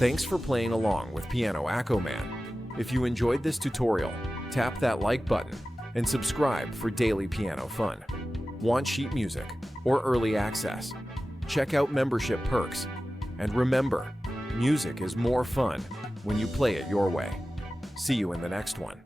Thanks for playing along with Piano AccoMan. If you enjoyed this tutorial, tap that like button and subscribe for daily piano fun. Want sheet music or early access? Check out membership perks. And remember, music is more fun when you play it your way. See you in the next one.